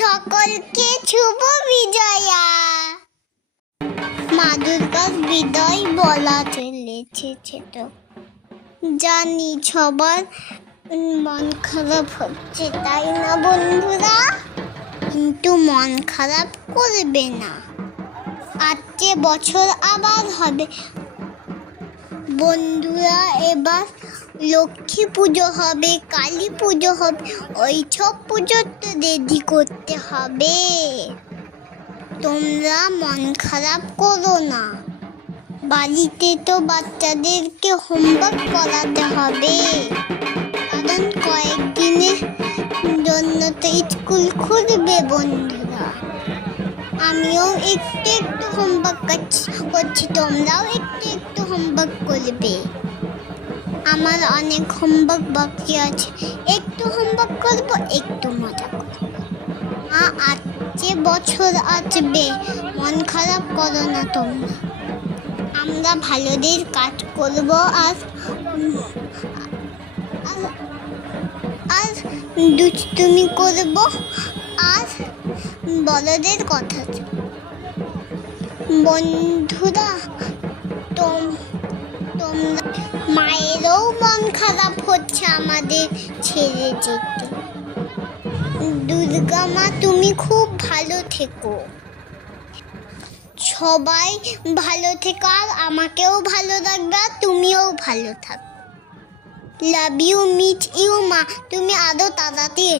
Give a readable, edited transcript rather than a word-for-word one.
সকলকে শুভ বিজয়া। মা দুর্গার বিদায় বলা চলেছে তো জানি সবার মন খারাপ হচ্ছে, তাই না বন্ধুরা? কিন্তু মন খারাপ করবে না, আজকে বছর আবার হবে বন্ধুরা। এবার লক্ষ্মী পুজো হবে, কালী পুজো হবে, ওই সব পুজো তো রেডি করতে হবে। তোমরা মন খারাপ করো না, বাড়িতে তো বাচ্চাদেরকে হোমওয়ার্ক করাতে হবে, কারণ কয়েকদিনের জন্য তো স্কুল খুলবে বন্ধুরা। আমিও একটু একটু হোমওয়ার্ক করছি, তোমরাও একটু একটু হোমওয়ার্ক করবে। আমার অনেক হোমওয়ার্ক বাকি আছে, একটু হোমওয়ার্ক করব, একটু মজা করব। আজকে বছর আসবে, মন খারাপ করো না তোমরা। আমরা ভালোদের কাজ করব আর দুষ্টুমি করব আর বড়দের কথা। বন্ধুরা তোমরা মায়েরও মন খারাপ হচ্ছে আমাদের ছেড়ে যেতে। দুর্গা মা তুমি খুব ভালো থেকো, সবাই ভালো থেকো, আর আমাকেও ভালো রাখবে, আর তুমিও ভালো থাকো। লাভ ইউ, মিট ইউ মা। তুমি আরো তাড়াতাড়ি